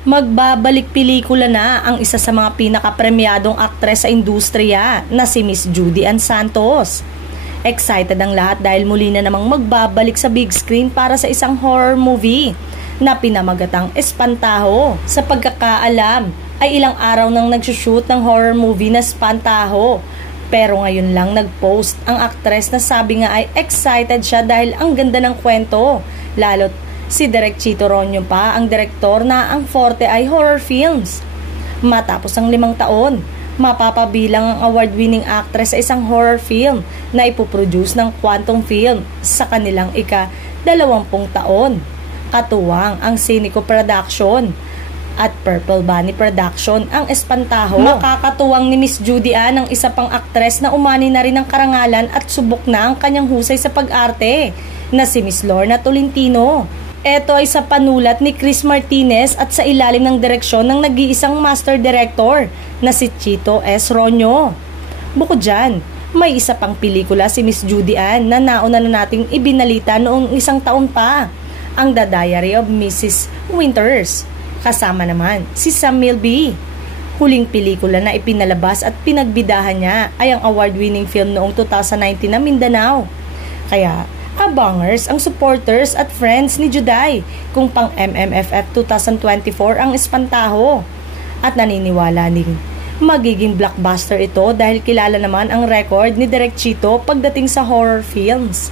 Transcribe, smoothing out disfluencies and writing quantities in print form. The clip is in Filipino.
Magbabalik pelikula na ang isa sa mga pinakapremyadong aktres sa industriya na si Miss Judy Ann Santos. Excited ang lahat dahil muli na namang magbabalik sa big screen para sa isang horror movie na pinamagatang Espantaho. Sa pagkakaalam ay ilang araw nang nagsushoot ng horror movie na Espantaho. Pero ngayon lang nag-post ang aktres na sabi nga ay excited siya dahil ang ganda ng kwento. Lalo't si Direk Chito Ronyo pa ang direktor na ang forte ay horror films. Matapos ang 5 taon, mapapabilang ang award-winning actress sa isang horror film na ipoproduce ng Quantum Film sa kanilang ika-20 taon. Katuwang ang Cinico Production at Purple Bunny Production ang Espantaho. Makakatuwang ni Miss Judy Ann ang isa pang aktres na umani na rin ng karangalan at subok na ang kanyang husay sa pag-arte na si Miss Lorna Tolentino. Ito ay sa panulat ni Chris Martinez at sa ilalim ng direksyon ng nag-iisang master director na si Chito S. Ronyo. Bukod dyan, may isa pang pelikula si Miss Judy Ann na nauna na nating ibinalita noong 1 taon pa, ang The Diary of Mrs. Winters. Kasama naman si Sam Milby. Huling pelikula na ipinalabas at pinagbidahan niya ay ang award-winning film noong 2019 na Mindanao. Kaya abangers ang supporters at friends ni Juday kung pang MMFF 2024 ang Espantaho. At naniniwala din magiging blockbuster ito dahil kilala naman ang record ni Direk Chito pagdating sa horror films.